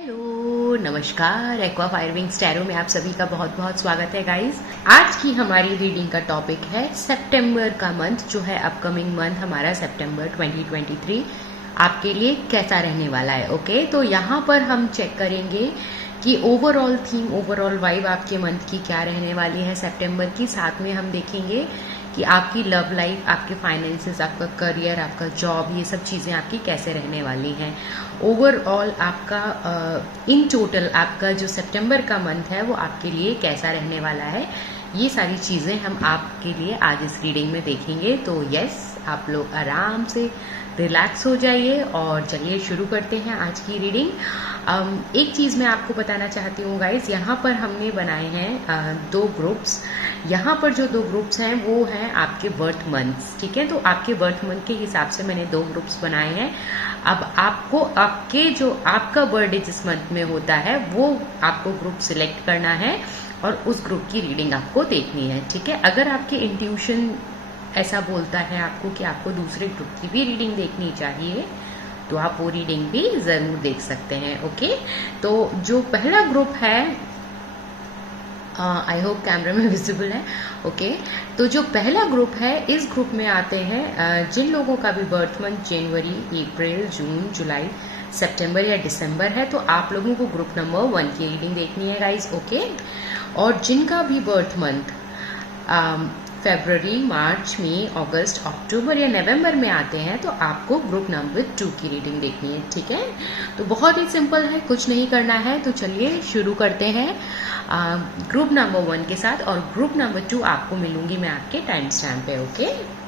Hello नमस्कार, aqua फायरविंग्स tarot में आप सभी का बहुत बहुत स्वागत है गाइस। आज की हमारी रीडिंग का टॉपिक है सितंबर का मंथ, जो है अपकमिंग मंथ हमारा सितंबर 2023 आपके लिए कैसा रहने वाला है। ओके, तो यहाँ पर हम चेक करेंगे कि ओवरऑल थीम, ओवरऑल वाइब आपके मंथ की क्या रहने वाली है सितंबर की। साथ में हम देखेंगे कि आपकी लव लाइफ, आपके फाइनेंसेस, आपका करियर, आपका जॉब, ये सब चीज़ें आपकी कैसे रहने वाली हैं। ओवरऑल आपका इन टोटल आपका जो सितंबर का मंथ है वो आपके लिए कैसा रहने वाला है, ये सारी चीज़ें हम आपके लिए आज इस रीडिंग में देखेंगे। तो यस, आप लोग आराम से रिलैक्स हो जाइए और चलिए शुरू करते हैं आज की रीडिंग। एक चीज़ मैं आपको बताना चाहती हूँ गाइस, यहाँ पर हमने बनाए हैं दो ग्रुप्स। यहाँ पर जो दो ग्रुप्स हैं वो हैं आपके बर्थ मंथ्स, ठीक है। तो आपके बर्थ मंथ के हिसाब से मैंने दो ग्रुप्स बनाए हैं। अब आपको आपके जो आपका बर्थडे जिस मंथ में होता है वो आपको ग्रुप सिलेक्ट करना है और उस ग्रुप की रीडिंग आपको देखनी है, ठीक है। अगर आपके इंट्यूशन ऐसा बोलता है आपको कि आपको दूसरे ग्रुप की भी रीडिंग देखनी चाहिए तो आप वो रीडिंग भी ज़रूर देख सकते हैं। ओके, तो जो पहला ग्रुप है, आई होप कैमरा में विजिबल है। ओके, तो जो पहला ग्रुप है, इस ग्रुप में आते हैं जिन लोगों का भी बर्थ मंथ जनवरी, अप्रैल, जून, जुलाई, सितंबर या दिसंबर है, तो आप लोगों को ग्रुप नंबर 1 की रीडिंग देखनी है गाइज। ओके, और जिनका भी बर्थ मंथ फरवरी, मार्च, मई, अगस्त, अक्टूबर या नवंबर में आते हैं तो आपको ग्रुप नंबर 2 की रीडिंग देखनी है, ठीक है। तो बहुत ही सिंपल है, कुछ नहीं करना है। तो चलिए शुरू करते हैं ग्रुप नंबर 1 के साथ, और ग्रुप नंबर 2 आपको मिलूंगी मैं आपके टाइम स्टैम्प पे। ओके,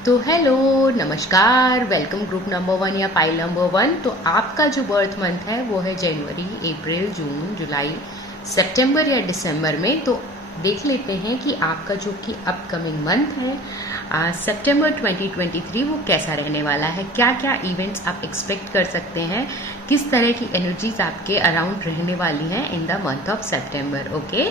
तो हेलो नमस्कार, वेलकम ग्रुप नंबर 1 या पाइल नंबर 1। तो आपका जो बर्थ मंथ है वो है जनवरी, अप्रैल, जून, जुलाई, सितंबर या दिसंबर में। तो देख लेते हैं कि आपका जो कि अपकमिंग मंथ है सितंबर 2023 वो कैसा रहने वाला है। क्या क्या इवेंट्स आप एक्सपेक्ट कर सकते हैं, किस तरह की एनर्जीज आपके अराउंड रहने वाली हैं इन the month of September. Okay,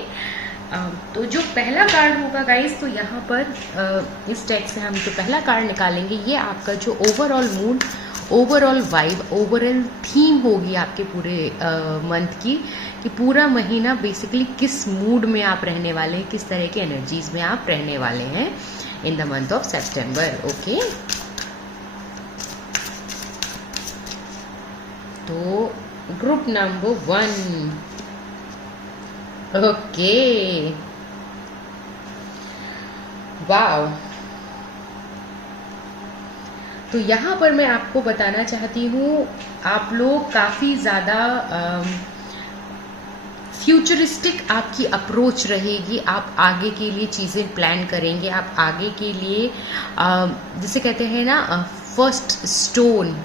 तो जो पहला कार्ड होगा गाइस, तो यहाँ पर इस डेक से हम जो पहला कार्ड निकालेंगे ये आपका जो overall mood, overall vibe, overall theme होगी आपके पूरे मंथ की, कि पूरा महीना बेसिकली किस मूड में आप रहने वाले हैं, किस तरह की एनर्जीज में आप रहने वाले हैं इन the month of September. Okay, तो ग्रुप नंबर 1। Okay, wow. तो यहाँ पर मैं आपको बताना चाहती हूँ, आप लोग काफ़ी ज़्यादा फ्यूचरिस्टिक आपकी अप्रोच रहेगी। आप आगे के लिए चीज़ें प्लान करेंगे, आप आगे के लिए जिसे कहते हैं ना फर्स्ट स्टोन,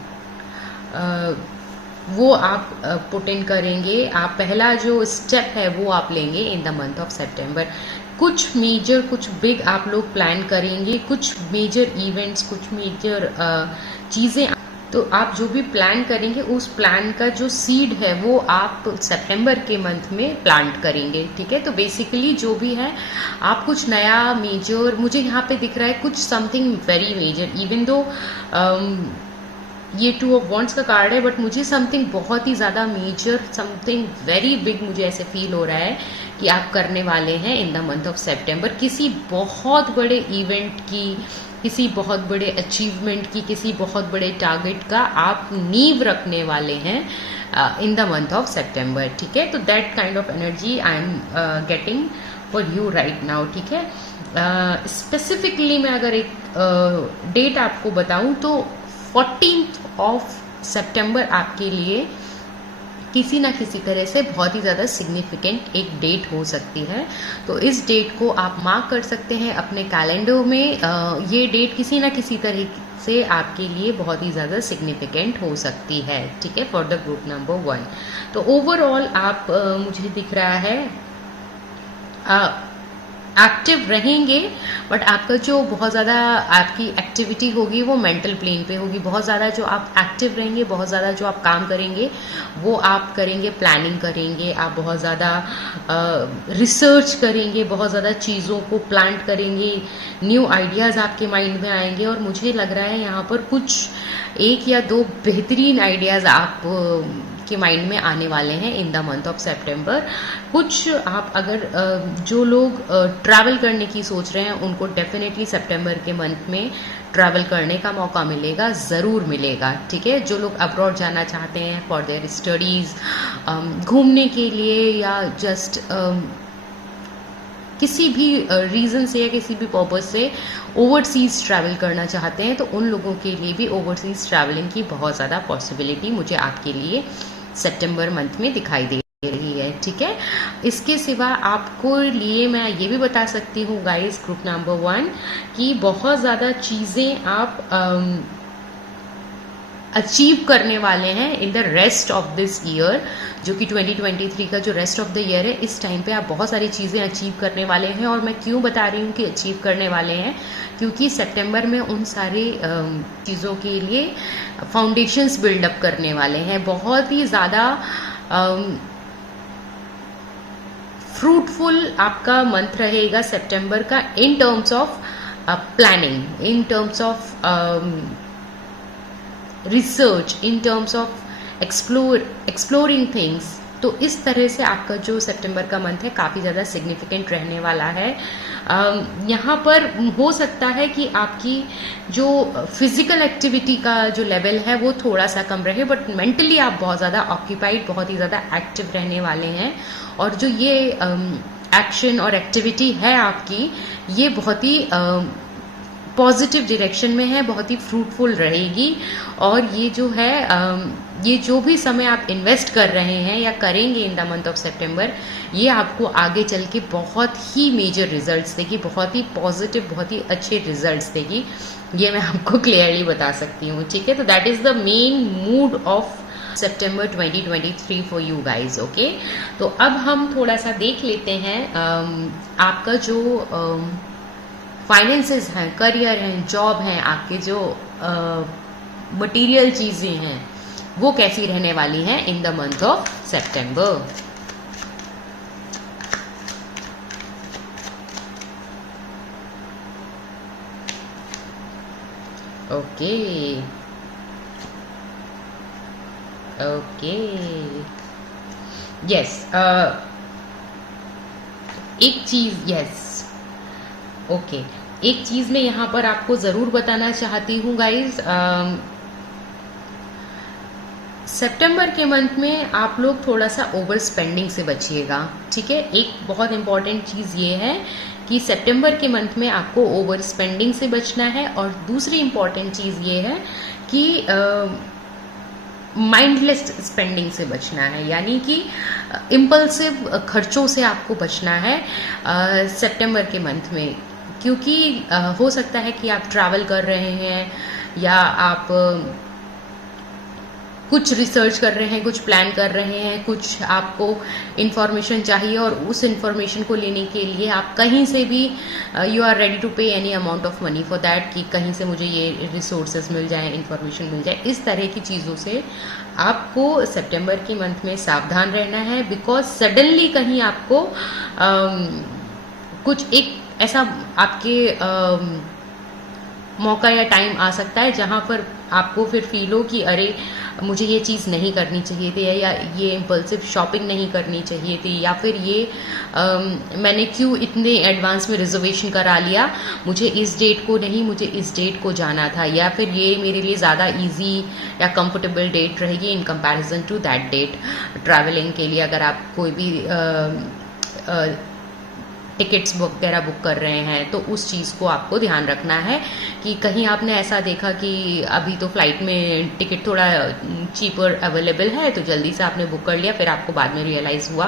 वो आप पुट इन करेंगे। आप पहला जो स्टेप है वो आप लेंगे इन द मंथ ऑफ सितंबर। कुछ मेजर, कुछ बिग आप लोग प्लान करेंगे, कुछ मेजर इवेंट्स, कुछ मेजर चीज़ें। तो आप जो भी प्लान करेंगे उस प्लान का जो सीड है वो आप सितंबर के मंथ में प्लांट करेंगे, ठीक है। तो बेसिकली जो भी है आप कुछ नया मेजर, मुझे यहाँ पे दिख रहा है कुछ something very major, even though ये 2 ऑफ वॉन्ड्स का कार्ड है, बट मुझे समथिंग बहुत ही ज़्यादा मेजर, समथिंग वेरी बिग मुझे ऐसे फील हो रहा है कि आप करने वाले हैं इन द मंथ ऑफ सितंबर। किसी बहुत बड़े इवेंट की, किसी बहुत बड़े अचीवमेंट की, किसी बहुत बड़े टारगेट का आप नींव रखने वाले हैं इन द मंथ ऑफ सितंबर, ठीक है। तो that kind of energy I am getting for you right now, ठीक है। स्पेसिफिकली मैं अगर एक डेट आपको बताऊं तो 14th ऑफ सितंबर आपके लिए किसी ना किसी तरह से बहुत ही ज़्यादा सिग्निफिकेंट एक डेट हो सकती है। तो इस डेट को आप मार्क कर सकते हैं अपने कैलेंडर में। ये डेट किसी ना किसी तरह से आपके लिए बहुत ही ज़्यादा सिग्निफिकेंट हो सकती है, ठीक है, फॉर द ग्रुप नंबर 1। तो ओवरऑल आप मुझे दिख रहा है एक्टिव रहेंगे, बट आपका जो बहुत ज़्यादा आपकी एक्टिविटी होगी वो मेंटल प्लेन पे होगी। बहुत ज़्यादा जो आप एक्टिव रहेंगे, बहुत ज़्यादा जो आप काम करेंगे वो आप करेंगे, प्लानिंग करेंगे, आप बहुत ज़्यादा रिसर्च करेंगे, बहुत ज़्यादा चीज़ों को प्लांट करेंगे, न्यू आइडियाज़ आपके माइंड में आएंगे। और मुझे लग रहा है यहाँ पर कुछ एक या दो बेहतरीन आइडियाज़ आप के माइंड में आने वाले हैं इन द मंथ ऑफ सितंबर। कुछ आप अगर जो लोग ट्रैवल करने की सोच रहे हैं उनको डेफिनेटली सितंबर के मंथ में ट्रैवल करने का मौका मिलेगा, ज़रूर मिलेगा। ठीक है, जो लोग अब्रॉड जाना चाहते हैं फॉर देयर स्टडीज़, घूमने के लिए या जस्ट किसी भी रीज़न से या किसी भी पर्पज़ से ओवरसीज़ ट्रैवल करना चाहते हैं, तो उन लोगों के लिए भी ओवरसीज़ ट्रैवलिंग की बहुत ज़्यादा पॉसिबिलिटी मुझे आपके लिए सितंबर मंथ में दिखाई दे रही है। ठीक है, इसके सिवा आपको लिए मैं ये भी बता सकती हूँ गाइस, ग्रुप नंबर 1, कि बहुत ज़्यादा चीज़ें आप अचीव करने वाले हैं in the rest of this year, जो कि 2023 का जो रेस्ट ऑफ द ईयर है। इस टाइम पे आप बहुत सारी चीज़ें अचीव करने वाले हैं। और मैं क्यों बता रही हूँ कि अचीव करने वाले हैं, क्योंकि सितंबर में उन सारे चीज़ों के लिए फाउंडेशंस बिल्डअप करने वाले हैं। बहुत ही ज़्यादा फ्रूटफुल आपका मंथ रहेगा सितंबर का, इन terms of planning, in terms of research, in terms of exploring things. तो इस तरह से आपका जो सितंबर का मंथ है काफ़ी ज़्यादा सिग्निफिकेंट रहने वाला है। यहाँ पर हो सकता है कि आपकी जो फिजिकल एक्टिविटी का जो लेवल है वो थोड़ा सा कम रहे, बट मेंटली आप बहुत ज़्यादा ऑक्यूपाइड, बहुत ही ज़्यादा एक्टिव रहने वाले हैं। और जो ये एक्शन और एक्टिविटी है आपकी, ये बहुत ही पॉजिटिव डायरेक्शन में है, बहुत ही फ्रूटफुल रहेगी। और ये जो है ये जो भी समय आप इन्वेस्ट कर रहे हैं या करेंगे इन द मंथ ऑफ सितंबर, ये आपको आगे चल के बहुत ही मेजर रिजल्ट्स देगी, बहुत ही पॉजिटिव, बहुत ही अच्छे रिजल्ट्स देगी। ये मैं आपको क्लियरली बता सकती हूँ। ठीक है, तो that is the main mood off September 2023 for you guys. Okay, तो अब हम थोड़ा सा देख लेते हैं आपका जो फाइनेंसेस हैं, करियर हैं, जॉब हैं, आपके जो मटेरियल चीज़ें हैं वो कैसी रहने वाली हैं इन the month of September. Okay okay, yes, एक चीज, यस, ओके, एक चीज मैं यहाँ पर आपको जरूर बताना चाहती हूँ गाइज। सितंबर के मंथ में आप लोग थोड़ा सा ओवर स्पेंडिंग से बचिएगा। ठीक है, एक बहुत इंपॉर्टेंट चीज ये है कि सितंबर के मंथ में आपको ओवर स्पेंडिंग से बचना है। और दूसरी इंपॉर्टेंट चीज ये है कि माइंडलेस स्पेंडिंग से बचना है, यानी कि इम्पल्सिव खर्चों से आपको बचना है सितंबर के मंथ में। क्योंकि हो सकता है कि आप ट्रैवल कर रहे हैं या आप कुछ रिसर्च कर रहे हैं, कुछ प्लान कर रहे हैं, कुछ आपको इन्फॉर्मेशन चाहिए और उस इन्फॉर्मेशन को लेने के लिए आप कहीं से भी यू आर रेडी टू पे any amount of money for that, कि कहीं से मुझे ये रिसोर्सेज मिल जाए, इन्फॉर्मेशन मिल जाए। इस तरह की चीज़ों से आपको सितंबर के मंथ में सावधान रहना है, बिकॉज सडनली कहीं आपको कुछ एक ऐसा आपके मौका या टाइम आ सकता है जहां पर आपको फिर फील हो कि अरे मुझे ये चीज़ नहीं करनी चाहिए थी, या ये इम्पल्सिव शॉपिंग नहीं करनी चाहिए थी, या फिर ये मैंने क्यों इतने एडवांस में रिजर्वेशन करा लिया, मुझे इस डेट को नहीं, मुझे इस डेट को जाना था, या फिर ये मेरे लिए ज़्यादा इजी या कंफर्टेबल डेट रहेगी in comparison to that date travelling के लिए। अगर आप कोई भी टिकट्स वगैरह बुक कर रहे हैं तो उस चीज़ को आपको ध्यान रखना है कि कहीं आपने ऐसा देखा कि अभी तो फ्लाइट में टिकट थोड़ा चीपर अवेलेबल है तो जल्दी से आपने बुक कर लिया, फिर आपको बाद में रियलाइज़ हुआ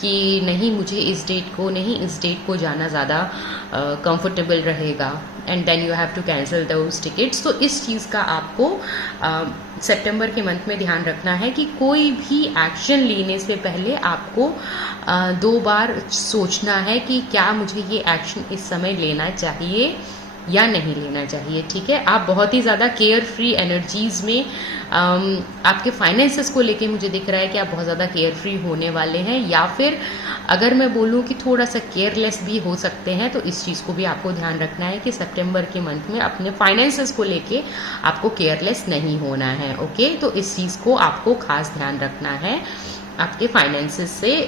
कि नहीं, मुझे इस डेट को नहीं, इस डेट को जाना ज़्यादा कंफर्टेबल रहेगा। And then you have to cancel those tickets. तो इस चीज़ का आपको सितंबर के मंथ में ध्यान रखना है कि कोई भी एक्शन लेने से पहले आपको 2 बार सोचना है कि क्या मुझे ये एक्शन इस समय लेना चाहिए या नहीं लेना चाहिए। ठीक है, आप बहुत ही ज़्यादा केयर फ्री एनर्जीज में आपके फाइनेंसेस को लेके मुझे दिख रहा है कि आप बहुत ज़्यादा केयर फ्री होने वाले हैं, या फिर अगर मैं बोलूँ कि थोड़ा सा केयरलेस भी हो सकते हैं। तो इस चीज़ को भी आपको ध्यान रखना है कि सितंबर के मंथ में अपने फाइनेंसेस को लेके आपको केयरलेस नहीं होना है। ओके, तो इस चीज़ को आपको खास ध्यान रखना है। आपके फाइनेंसेस से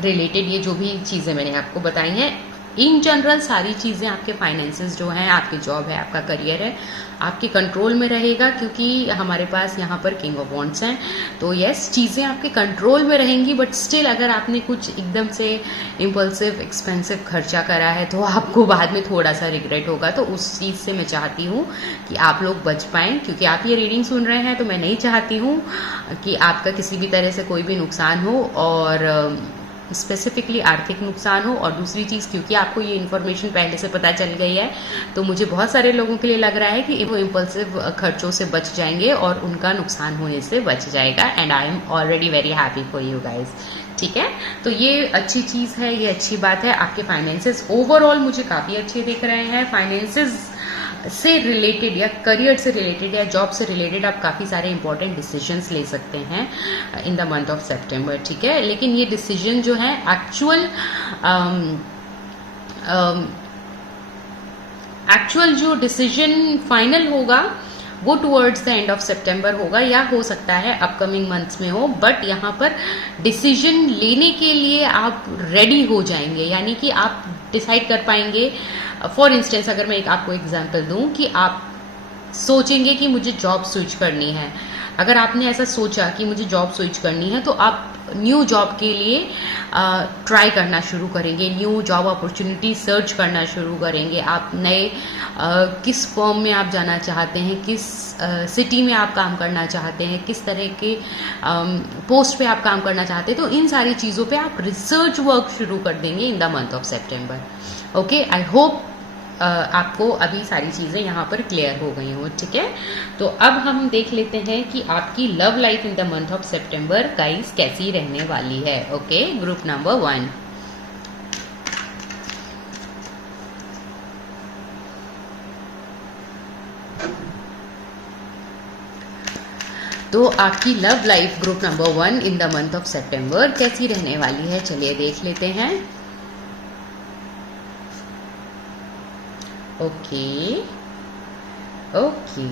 रिलेटेड ये जो भी चीज़ें मैंने आपको बताई हैं, इन जनरल सारी चीज़ें आपके फाइनेंसेस जो हैं, आपकी जॉब है, आपका करियर है, आपके कंट्रोल में रहेगा, क्योंकि हमारे पास यहाँ पर किंग ऑफ वॉन्ड्स हैं। तो यस, चीज़ें आपके कंट्रोल में रहेंगी, बट स्टिल अगर आपने कुछ एकदम से इम्पल्सिव एक्सपेंसिव खर्चा करा है तो आपको बाद में थोड़ा सा रिग्रेट होगा। तो उस चीज़ से मैं चाहती हूँ कि आप लोग बच पाएँ, क्योंकि आप ये रीडिंग सुन रहे हैं तो मैं नहीं चाहती हूँ कि आपका किसी भी तरह से कोई भी नुकसान हो, और स्पेसिफिकली आर्थिक नुकसान हो। और दूसरी चीज़, क्योंकि आपको ये इन्फॉर्मेशन पहले से पता चल गई है, तो मुझे बहुत सारे लोगों के लिए लग रहा है कि वो इम्पल्सिव खर्चों से बच जाएंगे और उनका नुकसान होने से बच जाएगा। And I am already very happy for you guys. ठीक है, तो ये अच्छी चीज़ है, ये अच्छी बात है। आपके फाइनेंसेस ओवरऑल मुझे काफ़ी अच्छे दिख रहे हैं। फाइनेंसेस से रिलेटेड या करियर से रिलेटेड या जॉब से रिलेटेड आप काफ़ी सारे इंपॉर्टेंट डिसीजंस ले सकते हैं इन द मंथ ऑफ सितंबर। ठीक है, लेकिन ये डिसीजन जो है एक्चुअल जो डिसीजन फाइनल होगा वो टुवर्ड्स द एंड ऑफ सितंबर होगा, या हो सकता है अपकमिंग मंथ्स में हो। बट यहाँ पर डिसीजन लेने के लिए आप रेडी हो जाएंगे, यानी कि आप डिसाइड कर पाएंगे। फॉर इंस्टेंस, अगर मैं आपको एग्जांपल दूं कि आप सोचेंगे कि मुझे जॉब स्विच करनी है। अगर आपने ऐसा सोचा कि मुझे जॉब स्विच करनी है, तो आप न्यू जॉब के लिए ट्राई करना शुरू करेंगे, न्यू जॉब अपॉर्चुनिटी सर्च करना शुरू करेंगे। आप नए किस फर्म में आप जाना चाहते हैं, किस सिटी में आप काम करना चाहते हैं, किस तरह के पोस्ट पे आप काम करना चाहते हैं, तो इन सारी चीज़ों पे आप रिसर्च वर्क शुरू कर देंगे इन the month of September. Okay, I hope आपको अभी सारी चीज़ें यहाँ पर क्लियर हो गई हो। ठीक है, तो अब हम देख लेते हैं कि आपकी love life in the month of सितंबर गाइस कैसी रहने वाली है। Okay, group number 1। तो आपकी love life group number 1 in the month of सितंबर कैसी रहने वाली है, चलिए देख लेते हैं। Okay okay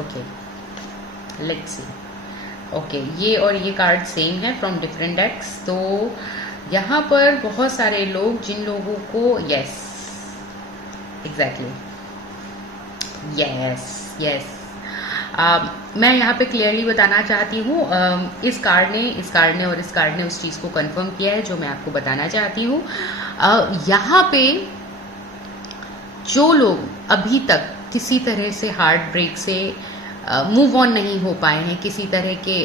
okay, let's see. Okay, ये और ये कार्ड सेम है फ्रॉम डिफरेंट डेक्स। तो यहाँ पर बहुत सारे लोग, जिन लोगों को यस एग्जैक्टली यस यस मैं यहाँ पे क्लियरली बताना चाहती हूँ, इस कार्ड ने और इस कार्ड ने उस चीज़ को कंफर्म किया है जो मैं आपको बताना चाहती हूँ। यहाँ पे जो लोग अभी तक किसी तरह से हार्ट ब्रेक से मूव ऑन नहीं हो पाए हैं, किसी तरह के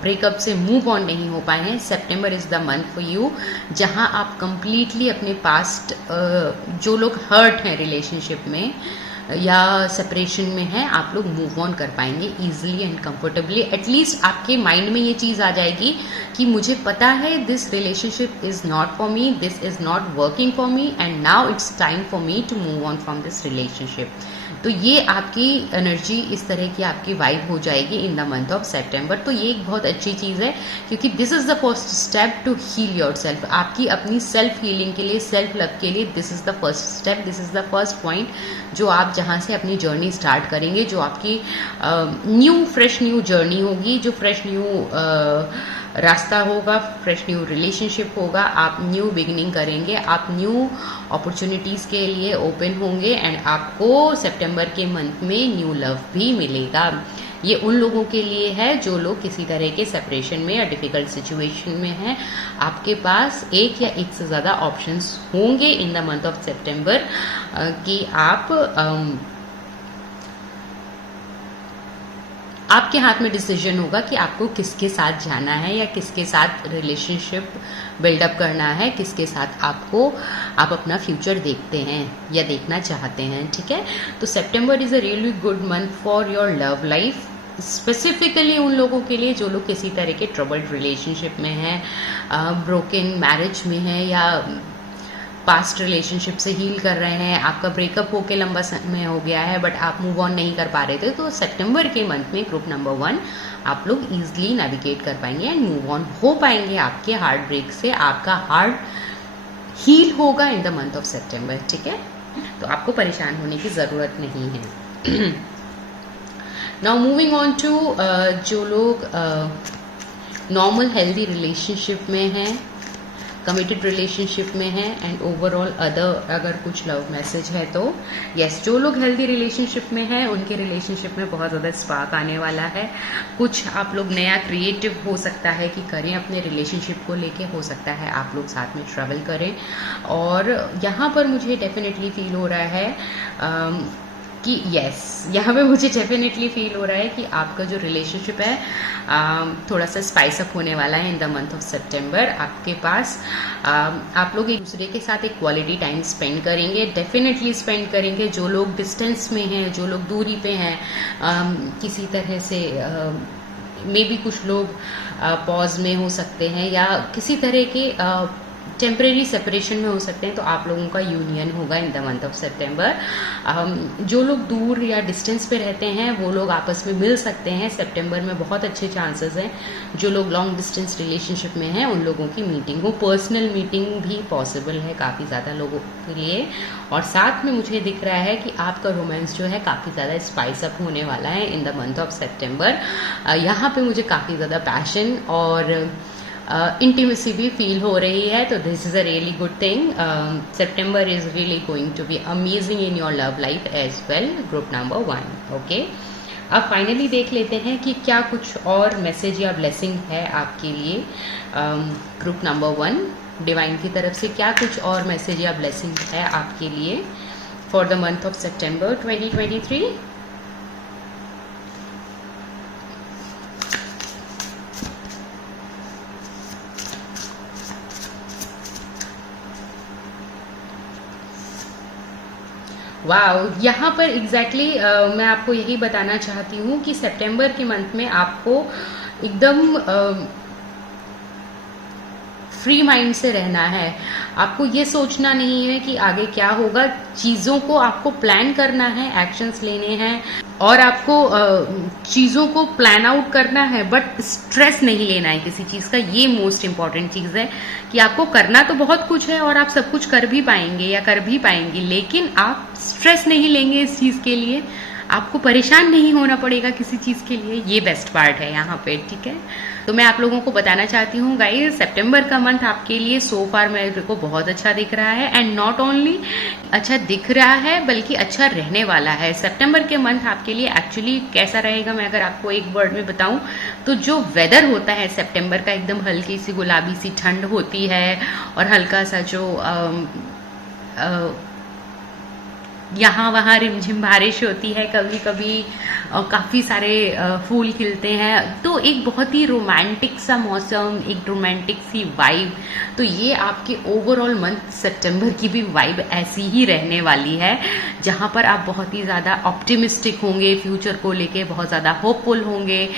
ब्रेकअप से मूव ऑन नहीं हो पाए हैं, September is the month for you, जहां आप कंप्लीटली अपने पास्ट, जो लोग हर्ट हैं रिलेशनशिप में या सेपरेशन में हैं, आप लोग मूव ऑन कर पाएंगे इजीली एंड कंफर्टेबली। एटलीस्ट आपके माइंड में ये चीज़ आ जाएगी कि मुझे पता है this relationship is not for me, this is not working for me, and now it's time for me to move on from this relationship. तो ये आपकी एनर्जी, इस तरह की आपकी वाइब हो जाएगी in the month of September. तो ये एक बहुत अच्छी चीज़ है, क्योंकि this is the first step to heal yourself. आपकी अपनी सेल्फ हीलिंग के लिए, सेल्फ लव के लिए this is the first step, this is the first point जो आप जहाँ से अपनी जर्नी स्टार्ट करेंगे, जो आपकी न्यू फ्रेश न्यू जर्नी होगी, जो फ्रेश न्यू रास्ता होगा, फ्रेश न्यू रिलेशनशिप होगा। आप न्यू बिगिनिंग करेंगे, आप न्यू अपॉर्चुनिटीज़ के लिए ओपन होंगे, एंड आपको सितंबर के मंथ में न्यू लव भी मिलेगा। ये उन लोगों के लिए है जो लोग किसी तरह के सेपरेशन में या डिफिकल्ट सिचुएशन में हैं। आपके पास एक या एक से ज़्यादा ऑप्शंस होंगे इन द मंथ ऑफ सितंबर कि आप आपके हाथ में डिसीजन होगा कि आपको किसके साथ जाना है या किसके साथ रिलेशनशिप बिल्डअप करना है, किसके साथ आप अपना फ्यूचर देखते हैं या देखना चाहते हैं, ठीक है। तो September is a really good month for your love life, specifically उन लोगों के लिए जो लोग किसी तरह के ट्रबल्ड रिलेशनशिप में हैं, ब्रोकन मैरिज में हैं या पास्ट रिलेशनशिप से हील कर रहे हैं, आपका ब्रेकअप होके लंबा समय हो गया है बट आप मूव ऑन नहीं कर पा रहे थे, तो सितंबर के मंथ में ग्रुप नंबर 1 आप लोग ईजिली नेविगेट कर पाएंगे एंड मूव ऑन हो पाएंगे आपके हार्ट ब्रेक से। आपका हार्ट हील होगा इन द मंथ ऑफ सितंबर, ठीक है। तो आपको परेशान होने की ज़रूरत नहीं है। नाउ मूविंग ऑन टू जो लोग नॉर्मल हेल्दी रिलेशनशिप में हैं, कमिटेड रिलेशनशिप में है एंड ओवरऑल अदर अगर कुछ लव मैसेज है तो यस, जो लोग हेल्दी रिलेशनशिप में हैं उनके रिलेशनशिप में बहुत ज़्यादा स्पार्क आने वाला है। कुछ आप लोग नया क्रिएटिव हो सकता है कि करें अपने रिलेशनशिप को लेके, हो सकता है आप लोग साथ में ट्रैवल करें। और यहाँ पर मुझे डेफिनेटली फील हो रहा है कि यस, यहाँ पे मुझे डेफिनेटली फील हो रहा है कि आपका जो रिलेशनशिप है थोड़ा सा स्पाइस अप होने वाला है इन द मंथ ऑफ सितंबर। आपके पास आप लोग एक दूसरे के साथ एक क्वालिटी टाइम स्पेंड करेंगे, डेफिनेटली स्पेंड करेंगे। जो लोग डिस्टेंस में हैं, जो लोग दूरी पे हैं, किसी तरह से मे बी कुछ लोग पॉज में हो सकते हैं या किसी तरह के टेम्परेरी सेपरेशन में हो सकते हैं, तो आप लोगों का यूनियन होगा इन द मंथ ऑफ सितंबर। जो लोग दूर या डिस्टेंस पे रहते हैं वो लोग आपस में मिल सकते हैं सितंबर में, बहुत अच्छे चांसेस हैं। जो लोग लॉन्ग डिस्टेंस रिलेशनशिप में हैं उन लोगों की मीटिंग हो, पर्सनल मीटिंग भी पॉसिबल है काफ़ी ज़्यादा लोगों के लिए। और साथ में मुझे दिख रहा है कि आपका रोमांस जो है काफ़ी ज़्यादा स्पाइस अप होने वाला है इन द मंथ ऑफ सितंबर। यहाँ पे मुझे काफ़ी ज़्यादा पैशन और इंटीमेसी भी फील हो रही है, तो this is a really good thing. September is really going to be amazing in your love life as well, group number 1। Okay, अब फाइनली देख लेते हैं कि क्या कुछ और मैसेज या ब्लेसिंग है आपके लिए। ग्रुप नंबर 1 डिवाइन की तरफ से क्या कुछ और मैसेज या ब्लेसिंग है आपके लिए for the month of September 2023। Wow, यहाँ पर एग्जैक्टली मैं आपको यही बताना चाहती हूँ कि सितंबर के मंथ में आपको एकदम फ्री माइंड से रहना है। आपको ये सोचना नहीं है कि आगे क्या होगा, चीज़ों को आपको प्लान करना है, एक्शंस लेने हैं और आपको चीज़ों को प्लान आउट करना है, बट स्ट्रेस नहीं लेना है किसी चीज़ का। ये मोस्ट इम्पॉर्टेंट चीज़ है कि आपको करना तो बहुत कुछ है और आप सब कुछ कर भी पाएंगे या कर भी पाएंगे, लेकिन आप स्ट्रेस नहीं लेंगे इस चीज़ के लिए, आपको परेशान नहीं होना पड़ेगा किसी चीज़ के लिए। ये बेस्ट पार्ट है यहाँ पे, ठीक है। तो मैं आप लोगों को बताना चाहती हूँ गाइस, सितंबर का मंथ आपके लिए सो फार मेरे को बहुत अच्छा दिख रहा है एंड नॉट ओनली अच्छा दिख रहा है बल्कि अच्छा रहने वाला है। सितंबर के मंथ आपके लिए एक्चुअली कैसा रहेगा, मैं अगर आपको एक वर्ड में बताऊं तो जो वेदर होता है सितंबर का, एकदम हल्की सी गुलाबी सी ठंड होती है और हल्का सा जो यहाँ वहाँ रिमझिम बारिश होती है, कभी कभी काफ़ी सारे फूल खिलते हैं, तो एक बहुत ही रोमांटिक सा मौसम, एक रोमांटिक सी वाइब। तो ये आपके ओवरऑल मंथ सितंबर की भी वाइब ऐसी ही रहने वाली है, जहाँ पर आप बहुत ही ज़्यादा ऑप्टिमिस्टिक होंगे, फ्यूचर को लेके बहुत ज़्यादा होपफुल होंगे।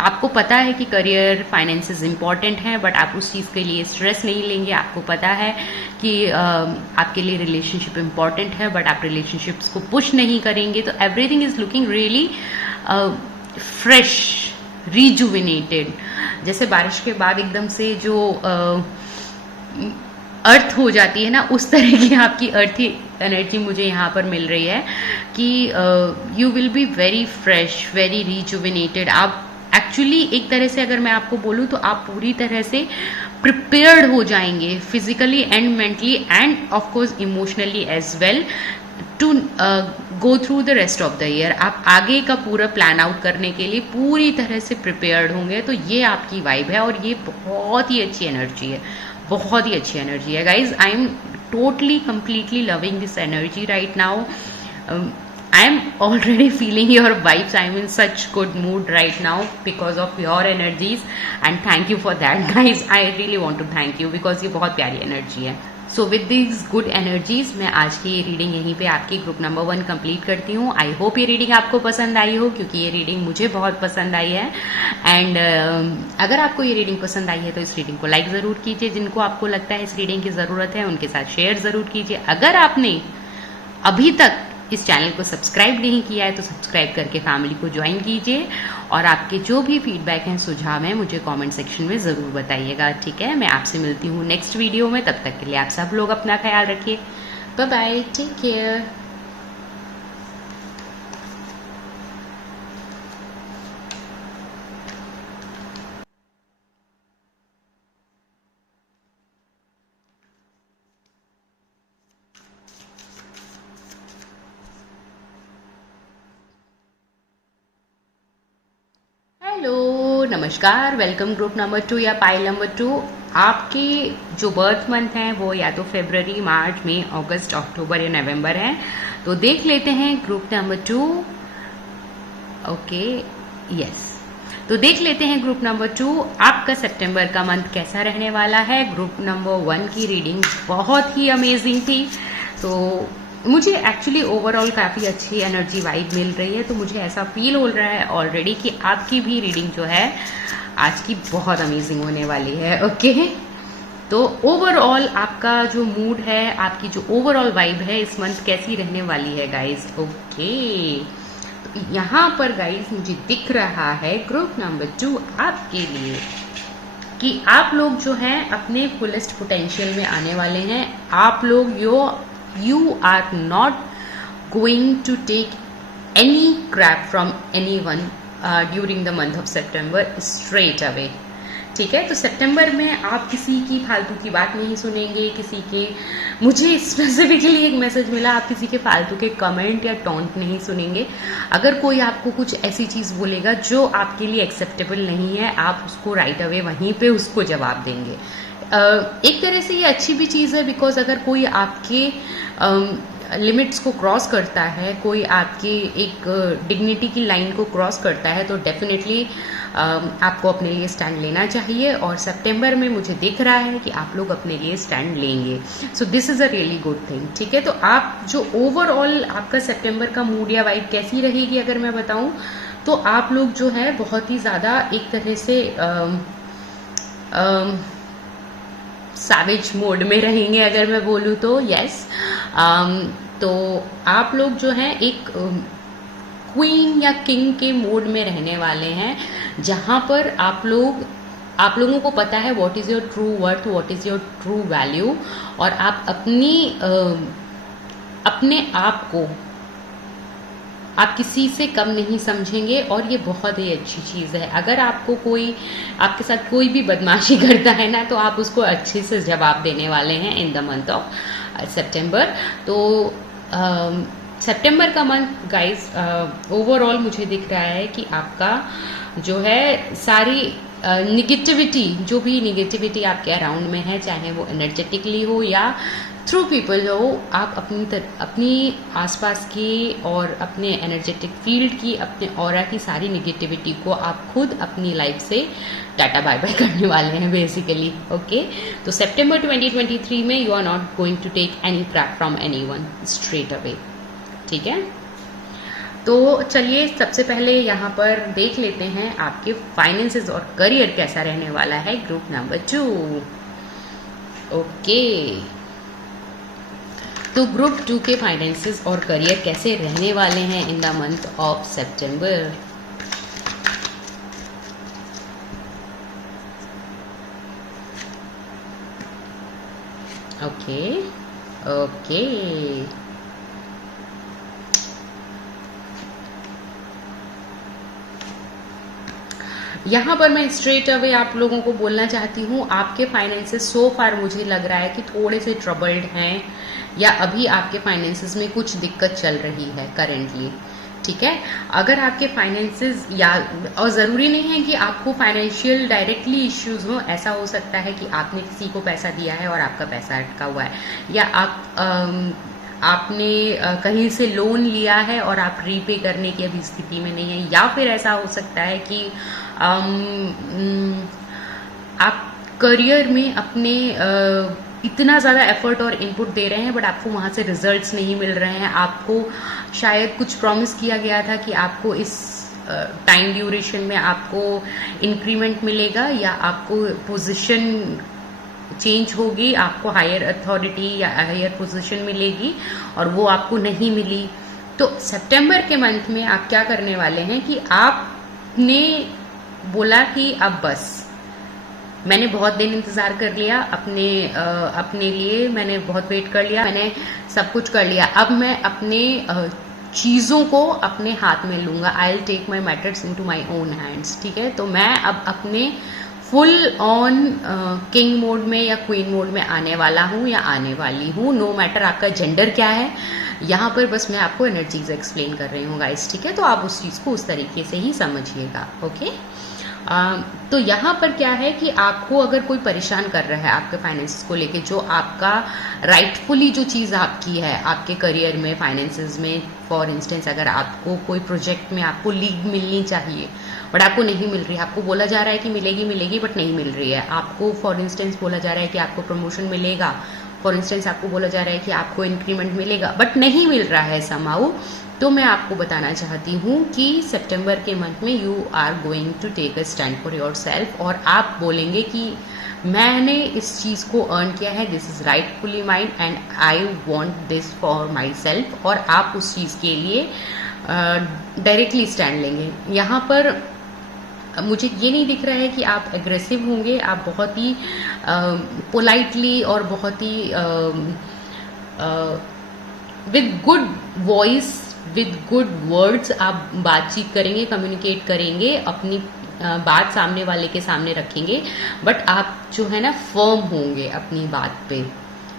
आपको पता है कि करियर फाइनेंसेस इंपॉर्टेंट हैं, बट आप उस चीज़ के लिए स्ट्रेस नहीं लेंगे। आपको पता है कि आपके लिए रिलेशनशिप इंपॉर्टेंट है, बट आप रिलेशनशिप्स को पुश नहीं करेंगे। तो everything is looking really fresh, rejuvenated, जैसे बारिश के बाद एकदम से जो अर्थ हो जाती है ना, उस तरह की आपकी अर्थी एनर्जी मुझे यहाँ पर मिल रही है कि you will be very fresh, very rejuvenated. आप एक्चुअली एक तरह से अगर मैं आपको बोलूँ तो आप पूरी तरह से प्रिपेयर्ड हो जाएंगे physically and mentally and of course emotionally as well to go through the rest of the year. आप आगे का पूरा प्लान आउट करने के लिए पूरी तरह से प्रिपेयर्ड होंगे। तो ये आपकी वाइब है और ये बहुत ही अच्छी एनर्जी है, बहुत ही अच्छी एनर्जी है guys. I am totally completely loving this energy right now. I am already feeling your vibes. I am in such good mood right now because of your energies and thank you for that guys. I really want to thank you because ये बहुत प्यारी energy है. So with this good energies मैं आज की ये reading यहीं पे आपकी ग्रुप नंबर 1 कंप्लीट करती हूँ. आई होप ये रीडिंग आपको पसंद आई हो क्योंकि ये रीडिंग मुझे बहुत पसंद आई है. एंड अगर आपको ये रीडिंग पसंद आई है तो इस रीडिंग को लाइक ज़रूर कीजिए. जिनको आपको लगता है इस रीडिंग की ज़रूरत है उनके साथ शेयर ज़रूर कीजिए. अगर आपने अभी तक इस चैनल को सब्सक्राइब नहीं किया है तो सब्सक्राइब करके फैमिली को ज्वाइन कीजिए. और आपके जो भी फीडबैक हैं, सुझाव हैं, मुझे कमेंट सेक्शन में ज़रूर बताइएगा. ठीक है, मैं आपसे मिलती हूँ नेक्स्ट वीडियो में. तब तक के लिए आप सब लोग अपना ख्याल रखिए. Bye bye, take care. Hello, नमस्कार, वेलकम ग्रुप नंबर 2 या पाइल नंबर 2. आपके जो बर्थ मंथ हैं वो या तो फरवरी, मार्च, मई, अगस्त, अक्टूबर या नवंबर हैं. तो देख लेते हैं ग्रुप नंबर 2. Okay, yes. तो देख लेते हैं ग्रुप नंबर 2 आपका सितंबर का मंथ कैसा रहने वाला है. ग्रुप नंबर 1 की रीडिंग बहुत ही अमेजिंग थी. तो मुझे एक्चुअली ओवरऑल काफ़ी अच्छी एनर्जी वाइब मिल रही है. तो मुझे ऐसा फील हो रहा है ऑलरेडी कि आपकी भी रीडिंग जो है आज की बहुत अमेजिंग होने वाली है. ओके, तो ओवरऑल आपका जो मूड है, आपकी जो ओवरऑल वाइब है इस मंथ कैसी रहने वाली है गाइज. ओके, तो यहाँ पर गाइज मुझे दिख रहा है ग्रुप नंबर 2 आपके लिए कि आप लोग जो हैं अपने फुलेस्ट पोटेंशियल में आने वाले हैं. आप लोग you are not going to take any crap from anyone during the month of September straight away. ठीक है, तो सितंबर में आप किसी की फालतू की बात नहीं सुनेंगे. किसी के, मुझे स्पेसिफिकली एक मैसेज मिला, आप किसी के फालतू के कमेंट या टॉन्ट नहीं सुनेंगे. अगर कोई आपको कुछ ऐसी चीज़ बोलेगा जो आपके लिए एक्सेप्टेबल नहीं है, आप उसको राइट अवे वहीं पे उसको जवाब देंगे. एक तरह से ये अच्छी भी चीज़ है बिकॉज अगर कोई आपके लिमिट्स को क्रॉस करता है, कोई आपकी एक डिग्निटी की लाइन को क्रॉस करता है, तो डेफिनेटली आपको अपने लिए स्टैंड लेना चाहिए. और सितंबर में मुझे दिख रहा है कि आप लोग अपने लिए स्टैंड लेंगे. So this is a really good thing. ठीक है, तो आप जो ओवरऑल आपका सितंबर का मूड या वाइब कैसी रहेगी अगर मैं बताऊं तो आप लोग जो है बहुत ही ज़्यादा एक तरह से सैवेज मोड में रहेंगे अगर मैं बोलूँ तो. यस, तो आप लोग जो हैं एक क्वीन या किंग के मोड में रहने वाले हैं जहाँ पर आप लोगों को पता है what is your true worth, what is your true value. और आप अपने आप को आप किसी से कम नहीं समझेंगे. और ये बहुत ही अच्छी चीज़ है. अगर आपको कोई आपके साथ कोई भी बदमाशी करता है ना, तो आप उसको अच्छे से जवाब देने वाले हैं इन द मंथ ऑफ सितंबर. तो सितंबर का मंथ गाइस ओवरऑल मुझे दिख रहा है कि आपका जो है सारी निगेटिविटी, जो भी निगेटिविटी आपके अराउंड में है, चाहे वो एनर्जेटिकली हो या थ्रू पीपल हो, आप अपनी आसपास की और अपने एनर्जेटिक फील्ड की, अपने ऑरा की सारी निगेटिविटी को आप खुद अपनी लाइफ से टाटा बाय बाय करने वाले हैं बेसिकली. ओके, तो सितंबर 2023 में you are not going to take any crap from anyone straight away. ठीक है, तो चलिए सबसे पहले यहाँ पर देख लेते हैं आपके फाइनेंसेस और करियर कैसा रहने वाला है ग्रुप नंबर 2. ओके, तो ग्रुप 2 के फाइनेंसेस और करियर कैसे रहने वाले हैं इन the month of September. Okay okay, यहाँ पर मैं स्ट्रेट अवे आप लोगों को बोलना चाहती हूँ आपके फाइनेंसेस सो फार मुझे लग रहा है कि थोड़े से ट्रबल्ड हैं या अभी आपके फाइनेंसेस में कुछ दिक्कत चल रही है करेंटली. ठीक है, अगर आपके फाइनेंसेस या, और ज़रूरी नहीं है कि आपको फाइनेंशियल डायरेक्टली इश्यूज हो. ऐसा हो सकता है कि आपने किसी को पैसा दिया है और आपका पैसा अटका हुआ है, या आपने कहीं से लोन लिया है और आप रीपे करने की अभी स्थिति में नहीं है, या फिर ऐसा हो सकता है कि आप करियर में अपने इतना ज़्यादा एफर्ट और इनपुट दे रहे हैं बट आपको वहाँ से रिजल्ट्स नहीं मिल रहे हैं। आपको शायद कुछ प्रॉमिस किया गया था कि आपको इस टाइम ड्यूरेशन में आपको इंक्रीमेंट मिलेगा या आपको पोजीशन चेंज होगी, आपको हायर अथॉरिटी या हायर पोजीशन मिलेगी और वो आपको नहीं मिली। तो सितंबर के मंथ में आप क्या करने वाले हैं कि आपने बोला कि अब बस मैंने बहुत दिन इंतजार कर लिया अपने लिए, मैंने बहुत वेट कर लिया, मैंने सब कुछ कर लिया, अब मैं अपने चीज़ों को अपने हाथ में लूंगा। I will take my matters into my own hands. ठीक है, तो मैं अब अपने फुल ऑन किंग मोड में या क्वीन मोड में आने वाला हूँ या आने वाली हूँ। नो मैटर आपका जेंडर क्या है, यहाँ पर बस मैं आपको एनर्जीज एक्सप्लेन कर रही हूँ गाइस। ठीक है, तो आप उस चीज़ को उस तरीके से ही समझिएगा। ओके, तो यहाँ पर क्या है कि आपको अगर कोई परेशान कर रहा है आपके फाइनेंसेस को लेके, जो आपका राइटफुली जो चीज़ आपकी है आपके करियर में, फाइनेंसेस में, फॉर इंस्टेंस अगर आपको कोई प्रोजेक्ट में आपको लीड मिलनी चाहिए बट आपको नहीं मिल रही है, आपको बोला जा रहा है कि मिलेगी मिलेगी बट नहीं मिल रही है, आपको फॉर इंस्टेंस बोला जा रहा है कि आपको प्रमोशन मिलेगा, फॉर इंस्टेंस आपको बोला जा रहा है कि आपको इंक्रीमेंट मिलेगा बट नहीं मिल रहा है समाउ, तो मैं आपको बताना चाहती हूँ कि सितंबर के मंथ में you are going to take a stand for yourself और आप बोलेंगे कि मैंने इस चीज़ को अर्न किया है, this is rightfully mind and I want this for my self, और आप उस चीज़ के लिए डायरेक्टली स्टैंड लेंगे। यहाँ पर मुझे ये नहीं दिख रहा है कि आप एग्रेसिव होंगे, आप बहुत ही पोलाइटली और बहुत ही with good voice, with good words आप बातचीत करेंगे, कम्युनिकेट करेंगे, अपनी बात सामने वाले के सामने रखेंगे, बट आप जो है ना फर्म होंगे अपनी बात पे।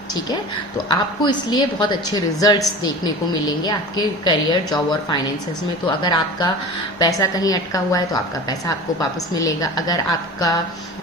ठीक है, तो आपको इसलिए बहुत अच्छे रिजल्ट्स देखने को मिलेंगे आपके करियर, जॉब और फाइनेंसेस में। तो अगर आपका पैसा कहीं अटका हुआ है तो आपका पैसा आपको वापस मिलेगा, अगर आपका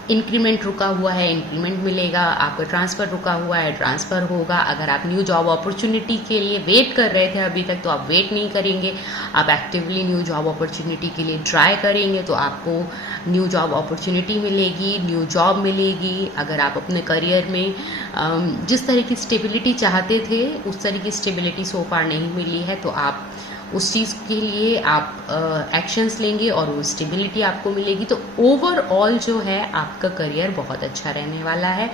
इंक्रीमेंट रुका हुआ है इंक्रीमेंट मिलेगा, आपका ट्रांसफ़र रुका हुआ है ट्रांसफ़र होगा, अगर आप न्यू जॉब अपॉर्चुनिटी के लिए वेट कर रहे थे अभी तक तो आप वेट नहीं करेंगे, आप एक्टिवली न्यू जॉब अपॉर्चुनिटी के लिए ट्राई करेंगे तो आपको न्यू जॉब अपॉर्चुनिटी मिलेगी, न्यू जॉब मिलेगी। अगर आप अपने करियर में जिस तरह की स्टेबिलिटी चाहते थे उस तरह की स्टेबिलिटी सो फार नहीं मिली है तो आप उस चीज़ के लिए आप एक्शंस लेंगे और वो स्टेबिलिटी आपको मिलेगी। तो ओवरऑल जो है आपका करियर बहुत अच्छा रहने वाला है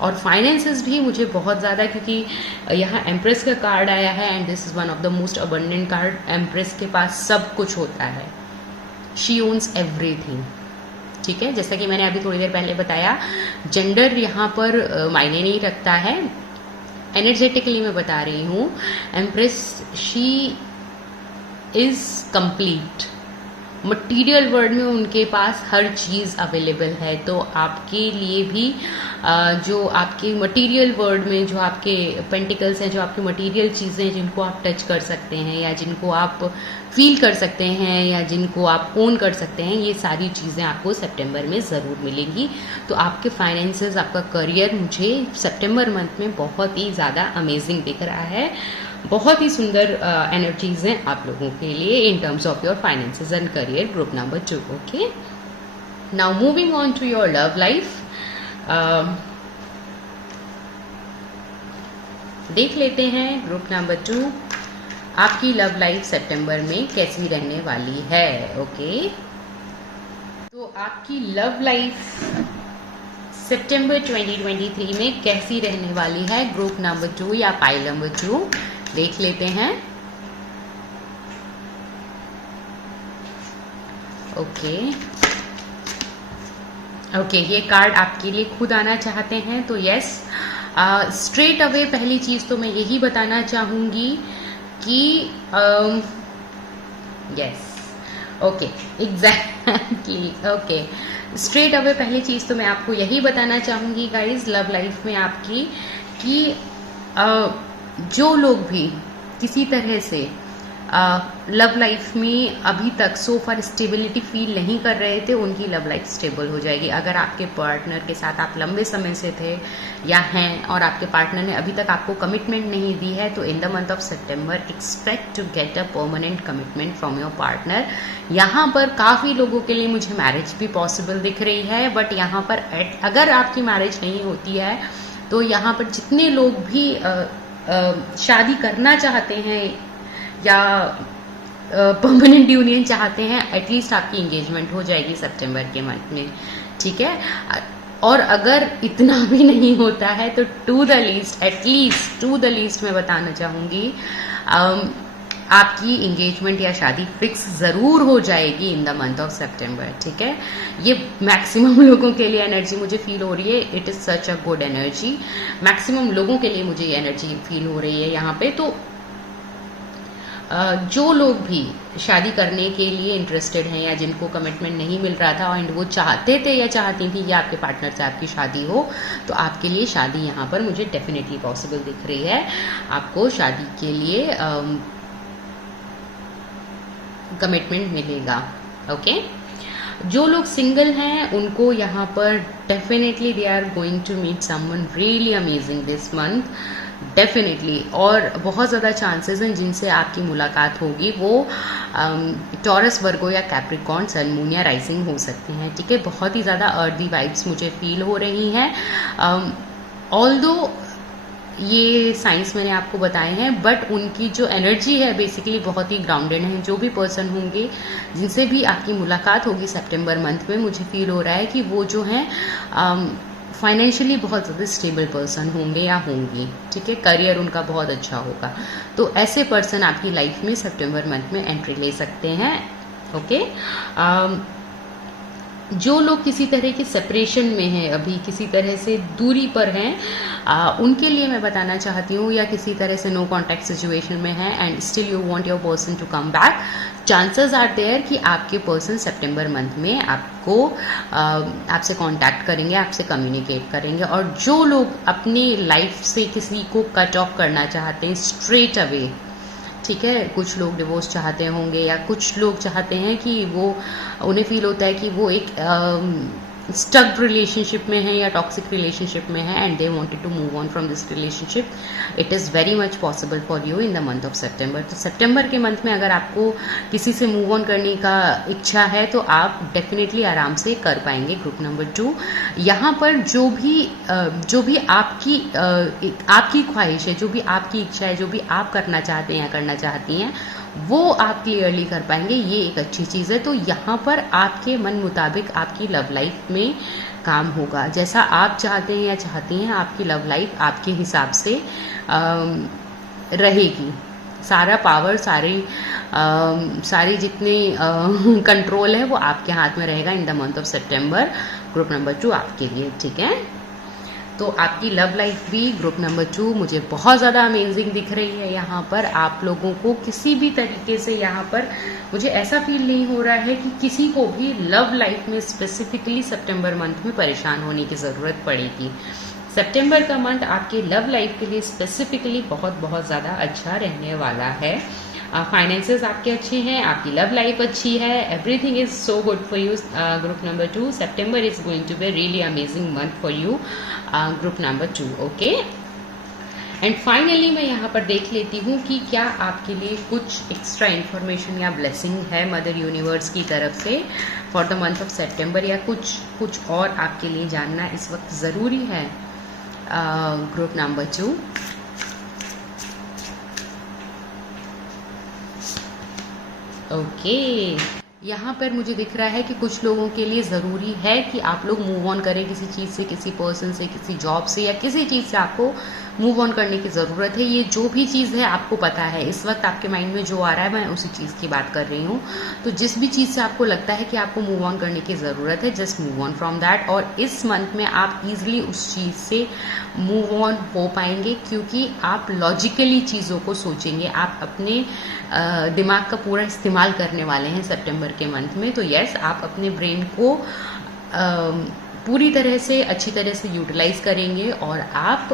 और फाइनेंसेस भी मुझे बहुत ज़्यादा, क्योंकि यहाँ एम्प्रेस का कार्ड आया है and this is one of the most abundant card. Empress के पास सब कुछ होता है, शी ओन्स एवरीथिंग। ठीक है, जैसा कि मैंने अभी थोड़ी देर पहले बताया, जेंडर यहाँ पर मायने नहीं रखता है, एनर्जेटिकली मैं बता रही हूँ। Empress she is complete, material world में उनके पास हर चीज़ अवेलेबल है। तो आपके लिए भी जो आपके मटीरियल वर्ल्ड में जो आपके पेंटिकल्स हैं, जो आपकी मटीरियल चीज़ें हैं जिनको आप टच कर सकते हैं या जिनको आप फील कर सकते हैं या जिनको आप ओन कर सकते हैं, ये सारी चीज़ें आपको सितंबर में ज़रूर मिलेंगी। तो आपके फाइनेंसेस, आपका करियर मुझे सितंबर मंथ में बहुत ही ज़्यादा अमेजिंग दिख रहा है। बहुत ही सुंदर एनर्जीज हैं आप लोगों के लिए in terms of your finances and career, group number 2। Okay, now moving on to your love life. देख लेते हैं ग्रुप नंबर 2 आपकी लव लाइफ सितंबर में कैसी रहने वाली है। ओके, तो आपकी लव लाइफ सितंबर 2023 में कैसी रहने वाली है, ग्रुप नंबर 2 या पाइल नंबर 2, देख लेते हैं। ओके, ये कार्ड आपके लिए खुद आना चाहते हैं तो यस, स्ट्रेट अवे पहली चीज तो मैं यही बताना चाहूंगी कि yes, okay, exactly, okay, straight away पहली चीज तो मैं आपको यही बताना चाहूंगी गाइज लव लाइफ में आपकी कि जो लोग भी किसी तरह से लव लाइफ में अभी तक सो फार स्टेबिलिटी फील नहीं कर रहे थे, उनकी लव लाइफ स्टेबल हो जाएगी। अगर आपके पार्टनर के साथ आप लंबे समय से थे या हैं और आपके पार्टनर ने अभी तक आपको कमिटमेंट नहीं दी है, तो in the month of September expect to get a permanent commitment from your partner. यहाँ पर काफ़ी लोगों के लिए मुझे मैरिज भी पॉसिबल दिख रही है, बट यहाँ पर अगर आपकी मैरिज नहीं होती है तो यहाँ पर जितने लोग भी शादी करना चाहते हैं या परमानेंट यूनियन चाहते हैं, एटलीस्ट आपकी इंगेजमेंट हो जाएगी सितंबर के मंथ में, ठीक है। और अगर इतना भी नहीं होता है तो to the least, at least to the least मैं बताना चाहूँगी आपकी इंगेजमेंट या शादी फिक्स ज़रूर हो जाएगी इन द मंथ ऑफ सितंबर, ठीक है। ये मैक्सिमम लोगों के लिए एनर्जी मुझे फील हो रही है, it is such a good energy. Maximum लोगों के लिए मुझे ये एनर्जी फील हो रही है यहाँ पे। तो जो लोग भी शादी करने के लिए इंटरेस्टेड हैं या जिनको कमिटमेंट नहीं मिल रहा था एंड वो चाहते थे या चाहती थी कि आपके पार्टनर से आपकी शादी हो, तो आपके लिए शादी यहाँ पर मुझे डेफिनेटली पॉसिबल दिख रही है। आपको शादी के लिए कमिटमेंट मिलेगा, ओके। जो लोग सिंगल हैं उनको यहाँ पर definitely they are going to meet someone really amazing this month, definitely. और बहुत ज़्यादा चांसेस हैं जिनसे आपकी मुलाकात होगी, वो टॉरस, वर्गो या कैप्रिकॉर्न, सन, मून या राइजिंग हो सकती हैं, ठीक है। बहुत ही ज़्यादा अर्दी वाइब्स मुझे फील हो रही हैं। ऑल्दो ये साइंस मैंने आपको बताए हैं, बट उनकी जो एनर्जी है बेसिकली बहुत ही ग्राउंडेड है। जो भी पर्सन होंगे जिनसे भी आपकी मुलाकात होगी सितंबर मंथ में, मुझे फील हो रहा है कि वो जो हैं फाइनेंशियली बहुत ज़्यादा स्टेबल पर्सन होंगे या होंगी, ठीक है। करियर उनका बहुत अच्छा होगा, तो ऐसे पर्सन आपकी लाइफ में सितंबर मंथ में एंट्री ले सकते हैं, ओके। जो लोग किसी तरह की सेपरेशन में हैं, अभी किसी तरह से दूरी पर हैं, उनके लिए मैं बताना चाहती हूँ, या किसी तरह से नो कॉन्टैक्ट सिचुएशन में है and still you want your person to come back, chances are there कि आपके पर्सन सितंबर मंथ में आपको आपसे कांटेक्ट करेंगे, आपसे कम्युनिकेट करेंगे। और जो लोग अपनी लाइफ से किसी को कट ऑफ करना चाहते हैं स्ट्रेट अवे, ठीक है, कुछ लोग डिवोर्स चाहते होंगे या कुछ लोग चाहते हैं कि वो, उन्हें फील होता है कि वो एक स्टक रिलेशनशिप में है या टॉक्सिक रिलेशनशिप में है and they wanted to move on from this relationship, it is very much possible for you in the month of September. तो सितंबर के मंथ में अगर आपको किसी से मूव ऑन करने का इच्छा है तो आप डेफिनेटली आराम से कर पाएंगे। ग्रुप नंबर 2, यहाँ पर जो भी आपकी ख्वाहिश है, जो भी आपकी इच्छा है, जो भी आप करना चाहते हैं या करना चाहती हैं, वो आप क्लियरली कर पाएंगे, ये एक अच्छी चीज़ है। तो यहाँ पर आपके मन मुताबिक आपकी लव लाइफ में काम होगा, जैसा आप चाहते हैं या चाहती हैं, आपकी लव लाइफ आपके हिसाब से रहेगी। सारा पावर, सारी जितनी कंट्रोल है वो आपके हाथ में रहेगा इन the month of September. Group number 2 आपके लिए, ठीक है। तो आपकी लव लाइफ भी ग्रुप नंबर 2 मुझे बहुत ज़्यादा अमेजिंग दिख रही है। यहाँ पर आप लोगों को किसी भी तरीके से, यहाँ पर मुझे ऐसा फील नहीं हो रहा है कि किसी को भी लव लाइफ में स्पेसिफिकली सितंबर मंथ में परेशान होने की ज़रूरत पड़ेगी। सितंबर का मंथ आपके लव लाइफ के लिए स्पेसिफिकली बहुत ज़्यादा अच्छा रहने वाला है। फाइनेंसेस आपके अच्छे हैं, आपकी लव लाइफ अच्छी है, everything is so good for you. Group number 2, September is going to be really amazing month for you, group number 2, okay. And finally मैं यहाँ पर देख लेती हूँ कि क्या आपके लिए कुछ एक्स्ट्रा इन्फॉर्मेशन या ब्लेसिंग है मदर यूनिवर्स की तरफ से फॉर द मंथ ऑफ सितंबर, या कुछ और आपके लिए जानना इस वक्त ज़रूरी है। Group number 2, okay. यहाँ पर मुझे दिख रहा है कि कुछ लोगों के लिए ज़रूरी है कि आप लोग मूव ऑन करें किसी चीज़ से, किसी पर्सन से, किसी जॉब से, या किसी चीज़ से आपको मूव ऑन करने की ज़रूरत है। ये जो भी चीज़ है आपको पता है, इस वक्त आपके माइंड में जो आ रहा है मैं उसी चीज़ की बात कर रही हूँ। तो जिस भी चीज़ से आपको लगता है कि आपको मूव ऑन करने की ज़रूरत है, just move on from that. और इस मंथ में आप ईजिली उस चीज़ से मूव ऑन हो पाएंगे, क्योंकि आप लॉजिकली चीज़ों को सोचेंगे, आप अपने दिमाग का पूरा इस्तेमाल करने वाले हैं सितंबर के मंथ में। तो यस, आप अपने ब्रेन को पूरी तरह से, अच्छी तरह से यूटिलाइज करेंगे और आप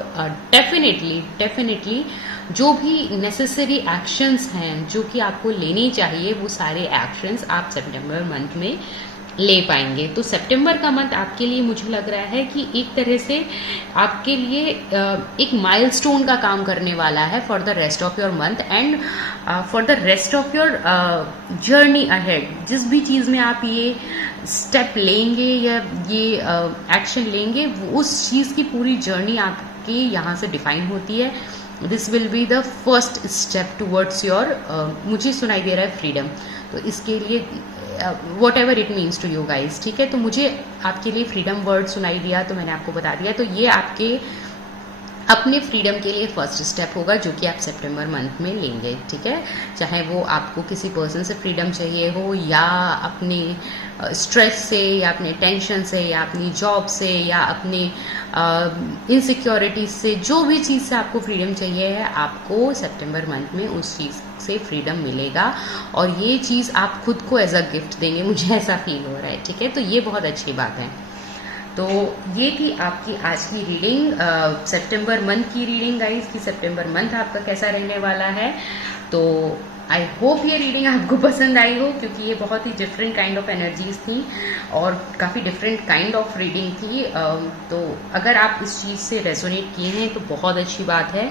डेफिनेटली जो भी नेसेसरी एक्शंस हैं जो कि आपको लेने चाहिए, वो सारे एक्शंस आप सितंबर मंथ में ले पाएंगे। तो सितंबर का मंथ आपके लिए मुझे लग रहा है कि एक तरह से आपके लिए एक माइलस्टोन का काम करने वाला है for the rest of your month and for the rest of your journey ahead. जिस भी चीज़ में आप ये स्टेप लेंगे या ये एक्शन लेंगे, उस चीज़ की पूरी जर्नी आपके यहाँ से डिफाइन होती है। This will be the first step towards your, मुझे सुनाई दे रहा है, फ्रीडम। तो इसके लिए whatever it means to you guys, ठीक है। तो मुझे आपके लिए फ्रीडम वर्ड सुनाई दिया, तो मैंने आपको बता दिया। तो ये आपके अपने फ्रीडम के लिए फर्स्ट स्टेप होगा जो कि आप सितंबर मंथ में लेंगे, ठीक है। चाहे वो आपको किसी पर्सन से फ्रीडम चाहिए हो, या अपने स्ट्रेस से, या अपने टेंशन से, या अपनी जॉब से, या अपने इनसिक्योरिटीज से, जो भी चीज़ से आपको फ्रीडम चाहिए है, आपको सितंबर मंथ में उस चीज़ से फ्रीडम मिलेगा। और ये चीज़ आप खुद को एज अ गिफ्ट देंगे, मुझे ऐसा फील हो रहा है, ठीक है। तो ये बहुत अच्छी बात है। तो ये थी आपकी आज की रीडिंग, सितंबर मंथ की रीडिंग गाइस, कि सितंबर मंथ आपका कैसा रहने वाला है। तो आई होप ये रीडिंग आपको पसंद आई हो, क्योंकि ये बहुत ही डिफरेंट काइंड ऑफ एनर्जीज थी और काफ़ी डिफरेंट काइंड ऑफ रीडिंग थी। तो अगर आप इस चीज़ से रेजोनेट किए हैं तो बहुत अच्छी बात है,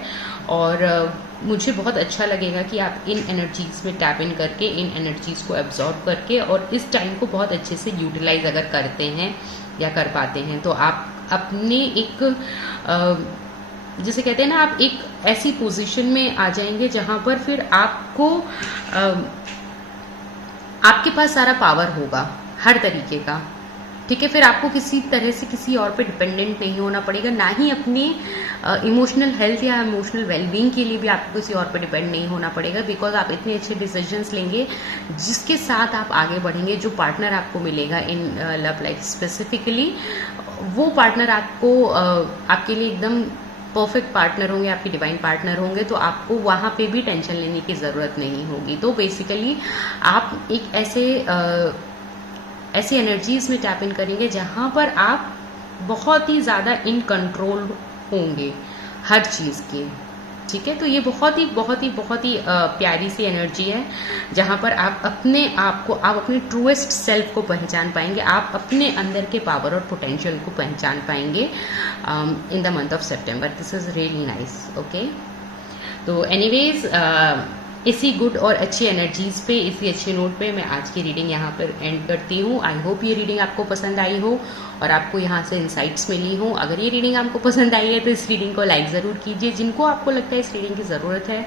और मुझे बहुत अच्छा लगेगा कि आप इन एनर्जीज में टैप इन करके, इन एनर्जीज को एब्जॉर्ब करके, और इस टाइम को बहुत अच्छे से यूटिलाइज अगर करते हैं या कर पाते हैं, तो आप अपने एक जिसे कहते हैं ना, आप एक ऐसी पोजीशन में आ जाएंगे जहां पर फिर आपको आपके पास सारा पावर होगा हर तरीके का, ठीक है। फिर आपको किसी तरह से किसी और पे डिपेंडेंट नहीं होना पड़ेगा, ना ही अपने इमोशनल हेल्थ या इमोशनल वेलबींग के लिए भी आपको किसी और पे डिपेंड नहीं होना पड़ेगा, बिकॉज आप इतने अच्छे डिसीजंस लेंगे जिसके साथ आप आगे बढ़ेंगे। जो पार्टनर आपको मिलेगा इन लव लाइफ स्पेसिफिकली, वो पार्टनर आपको आपके लिए एकदम परफेक्ट पार्टनर होंगे, आपके डिवाइन पार्टनर होंगे, तो आपको वहाँ पे भी टेंशन लेने की ज़रूरत नहीं होगी। तो बेसिकली आप एक ऐसी एनर्जीज में टैप इन करेंगे जहाँ पर आप बहुत ही ज़्यादा इन कंट्रोल होंगे हर चीज़ की, ठीक है। तो ये बहुत ही प्यारी सी एनर्जी है, जहाँ पर आप अपने आप को, आप अपने ट्रूएस्ट सेल्फ को पहचान पाएंगे, आप अपने अंदर के पावर और पोटेंशियल को पहचान पाएंगे इन the month of September. This is really nice, okay. तो एनीवेज, इसी गुड और अच्छी एनर्जीज पे, इसी अच्छे नोट पे मैं आज की रीडिंग यहाँ पर एंड करती हूँ। आई होप ये रीडिंग आपको पसंद आई हो और आपको यहाँ से इंसाइट्स मिली हो। अगर ये रीडिंग आपको पसंद आई है तो इस रीडिंग को लाइक ज़रूर कीजिए। जिनको आपको लगता है इस रीडिंग की ज़रूरत है,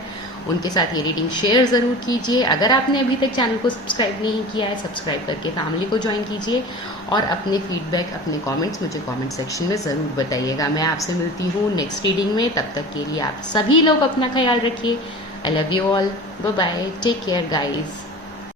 उनके साथ ये रीडिंग शेयर ज़रूर कीजिए। अगर आपने अभी तक चैनल को सब्सक्राइब नहीं किया है, सब्सक्राइब करके फैमिली को ज्वाइन कीजिए, और अपने फीडबैक, अपने कमेंट्स मुझे कमेंट सेक्शन में ज़रूर बताइएगा। मैं आपसे मिलती हूँ नेक्स्ट रीडिंग में, तब तक के लिए आप सभी लोग अपना ख्याल रखिए। I love you all. Bye bye. Take care, guys.